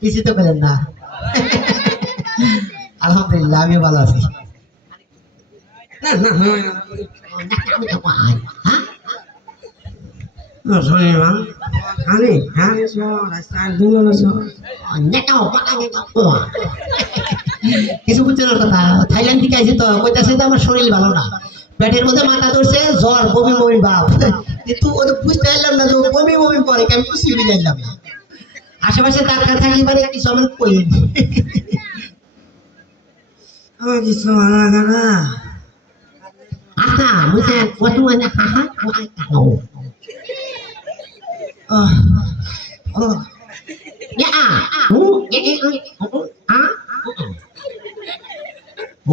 কিছু তো পেলেন না। আলহামদুলিল্লাহ আমি ভালো আছি। কিছু বুঝছেন কথা, থাইল্যান্ড থেকে আইসি তো কইতাছে যে আমার শরীর ভালো না, পেটের মধ্যে মাথা ধরছে, জ্বর, বমি বমি ভাব। কিন্তু ওটা বুঝতে পারলাম না যে বমি বমি পরে আমি খুশি হয়ে যাইলাম না। আশেপাশে ডাক্তার থাকি মানে কিছু আমার কই আমার কিছু ভালো লাগে না। আহা বুঝে কত মানে হাহা কানো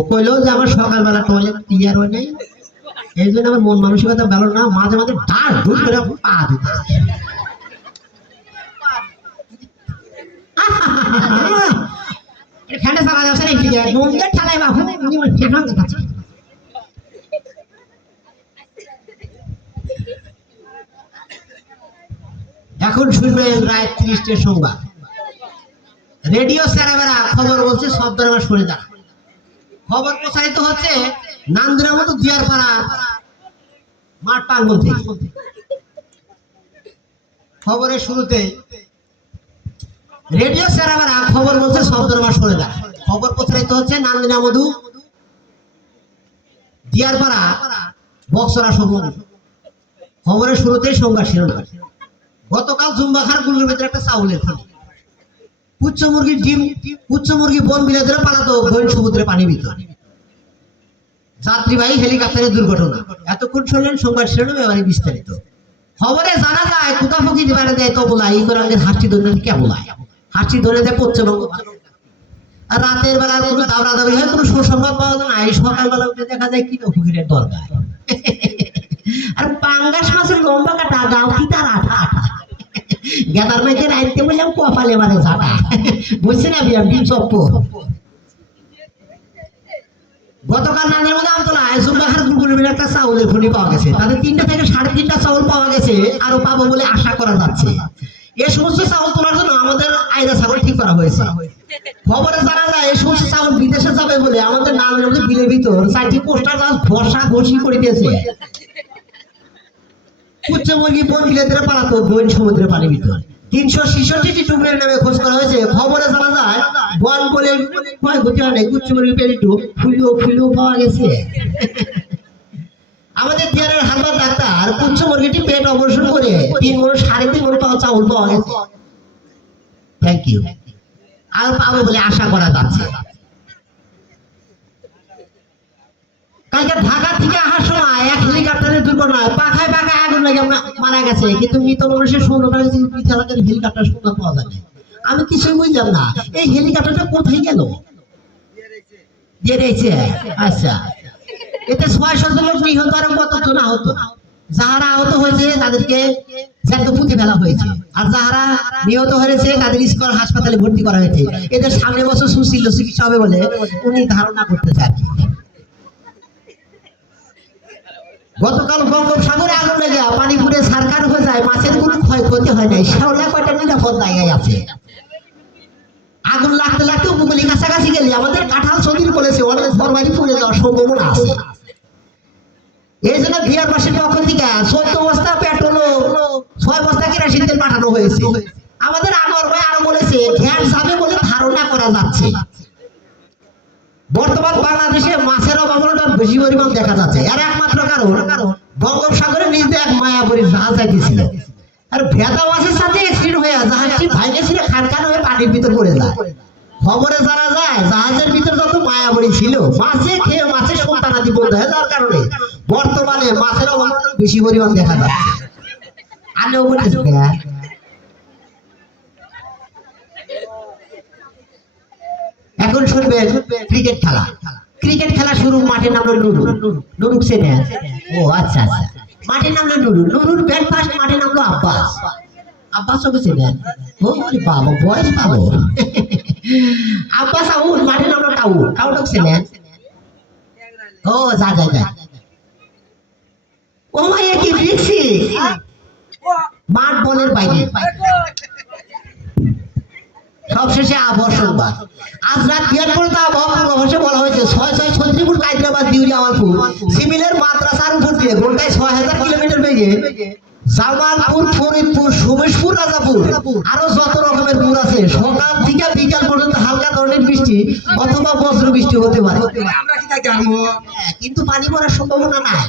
কইলো যে আমার সকালবেলা টয়লেট ক্লিয়ার হয় নাই, এই জন্য আমার মন মানসিকতা ভালো না, মাঝে মাঝে ডাক ঢুক করে পা দিতে ফ্যানে চালা যাচ্ছে না, ঠিক আছে মন্দির ঠালাই বাবু এখন শুনবেন রাত ৩০টার সংবাদ। রেডিও স্যারেরা খবর বলছে শব্দের শুনে যান। খবর প্রচারিত হচ্ছে নান্দুরের মতো দিয়ারপাড়া মাঠ প্রাঙ্গণ থেকে। খবরের শুরুতে রেডিও স্যারেরা খবর বলছে শব্দের শুনে যান। খবর প্রচারিত হচ্ছে নান্দুরা মধু দিয়ারপাড়া বক্সরা সবুজ। খবরের শুরুতে সংবাদ শিরোনাম, গতকাল জুম্বাখার গুলির ভিতরে একটা চাউলের খনি, পুচ্ছ মুরগির ডিম, পুচ্ছ মুরগি বন বিলাদের পালাতো গহীন সমুদ্রে পানি ভিতর, যাত্রীবাহী হেলিকপ্টারের দুর্ঘটনা। এতক্ষণ শুনলেন সংবাদ শিরোনাম, এবারে বিস্তারিত। খবরে জানা যায় কুতাফুকি দিবারে দেয় তবলা, এই করে আমাদের হাসি ধরে কেবলায় হাসি ধরে দেয় পশ্চিমবঙ্গ। আর রাতের বেলা কোনো দাবড়া দাবি হয়, কোনো সুসংবাদ পাওয়া যায় না। এই সকালবেলা উঠে দেখা যায় কি ফকিরের দরকার। আর পাঙ্গাস মাছের লম্বা কাটা গাও কি তার আঠা আঠা গেদার মাইকে রাইতে বললাম কপালে মানে ঝাঁটা বুঝছি না বিয়াম ডিম চপ্প। গতকাল নানের মধ্যে আমতলায় জুম্বাখার গুলগুলির একটা চাউলের খনি পাওয়া গেছে। তাদের ৩টা থেকে ৩.৫টা চাউল পাওয়া গেছে, আরো পাবো বলে আশা করা যাচ্ছে। এই সমস্ত চাউল তোলার জন্য আমাদের আয়রা ছাগল ঠিক করা হয়েছে। খবরে জানা যায় এই সমস্ত চাউল বিদেশে যাবে বলে আমাদের নানের মধ্যে বিলের ভিতর 4টি পোস্টার ঘষা ঘষি করে দিয়েছে। পুচ্ছ মুরগি বন বিলাদের পালাতো গহীন সমুদ্রে পানির ভিতর, ৩৬৬টি টুকরের নামে খোঁজ করা হয়েছে। খবরে জানা যায় বন বলে ক্ষয়ক্ষতি হয় নাই, পুচ্ছ মুরগি পেরিটু ফুলো ফুলো পাওয়া গেছে। আমাদের দিয়ারের হারবার ডাক্তার পুচ্ছ মুরগিটি পেট অপারেশন করে ৩ মণ ৩.৫ মণ পাওয়া চাউল পাওয়া গেছে। Thank you. আর পাবো বলে আশা করা যাচ্ছে। কালকে ঢাকা থেকে আসার সময় এক হেলিকপ্টারের দুর্ঘটনায় পাখায় পাখায় আগুন লাগে মারা গেছে, কিন্তু মৃত মানুষের হেলিকপ্টার সন্ধান পাওয়া যায় না। আমি কিছুই বুঝলাম না, এই হেলিকপ্টারটা কোথায় গেল? আচ্ছা, এতে ৬০০ লোক নিহত, আর কতজন আহত? যাহারা আহত হয়েছে তাদেরকে জ্যান্ত পুঁতে ফেলা হয়েছে, আর যাহারা নিহত হয়েছে তাদের স্কুল হাসপাতালে ভর্তি করা হয়েছে। এদের সামনে বছর সুশীল চিকিৎসা হবে বলে উনি ধারণা করতে চান। গতকাল বঙ্গোপসাগরে আগুন লেগে পানিপুরে সরকার হয়ে যায়, মাছের কোনো ক্ষয়ক্ষতি হয় নাই, শ্যাওলা কয়টা নিরাপদ জায়গায় আছে। আগুন লাগতে লাগতে উপকূলের কাছাকাছি গেলে আমাদের কাঁঠাল সদির বলেছে অনেক বরবাদি পুড়ে যাওয়ার সম্ভাবনা আছে। এই জন্য বিহারবাসীর পক্ষ থেকে ১৪ বস্তা পেট্রোল, ৬ বস্তা কেরোসিন তেল পাঠানো হয়েছে। আমাদের আগর ভাই আরো বলেছে গ্যাস যাবে বলে ধারণা করা যাচ্ছে। বর্তমান বাংলাদেশে মাছের অভাবটা বেশি পরিমাণ দেখা যাচ্ছে। এর একমাত্র কারণ বঙ্গোপসাগরে নিজে এক মায়াবরী জাহাজ যাইতেছিল, আর ভেদা মাছের সাথে অ্যাক্সিডেন্ট হয়ে জাহাজটি ভাইগে ছিল খানখান হয়ে পানির ভিতর পড়ে যায়। খবরে জানা যায় জাহাজের ভিতর যত মায়াবরী ছিল, মাছে খেয়ে মাছের সন্তানাদি বন্ধ হয়ে যাওয়ার কারণে বর্তমানে মাছের অভাবটা বেশি পরিমাণ দেখা যাচ্ছে। আগেও বলেছে এখন শুনবেন ক্রিকেট খেলা। ক্রিকেট খেলা শুরু, মাঠের নাম নুরু। নুরুক চেনে? ও আচ্ছা আচ্ছা, মাঠের নাম নুরু। নুরুর ব্যাট ফার্স্ট মাঠের নাম আব্বাস। আব্বাস ওকে চেনেন? ও বাবা বয়স পাবো। আব্বাস আউট মাঠের নাম টাউ। টাউটক চেনেন? ও যা যা যা। ও মাইয়া কি ফিক্সি মাঠ বলের বাইরে। সবশেষে আবহাওয়া সংবাদ। আজ রাত 9 পর্যন্ত আবহাওয়া পূর্বাভাসে বলা হয়েছে 6 ছত্রিপুর হায়দ্রাবাদ দিউলি আওয়ালপুর সিভিলের মাদ্রাসার উপর দিয়ে ঘন্টায় 6000 কিলোমিটার বেগে জামালপুর ফরিদপুর সুমেশপুর রাজাপুর আরো যত রকমের পুর আছে সকাল থেকে বিকাল পর্যন্ত হালকা ধরনের বৃষ্টি অথবা বজ্র বৃষ্টি হতে পারে। কিন্তু পানি পড়ার সম্ভাবনা নাই।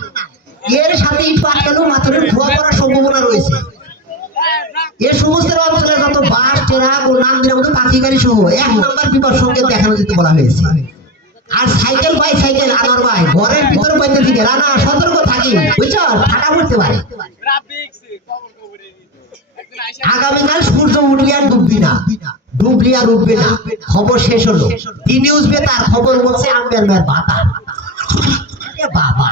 এর সাথে ইট পাটকেলও মাত্রের ধোয়া পড়ার সম্ভাবনা রয়েছে। এ সমস্ত অঞ্চলে যত বাস ট্রাক ও নামদিনের মতো পাখি গাড়ি সহ 1 নম্বর বিপদ সংকেত দেখানো যেতে বলা হয়েছে। আর সাইকেল বাই সাইকেল আনার ভাই ঘরের ভিতরে বাইতে থেকে রানা সতর্ক থাকি, বুঝছো, ঠাটা পড়তে পারে। আগামীকাল সূর্য উঠলে আর ডুববি না, ডুবলি আর উঠবে না। খবর শেষ হলো। ই নিউজ বেতার খবর বলছে আম্বের মেয়ের বাতা। বাবা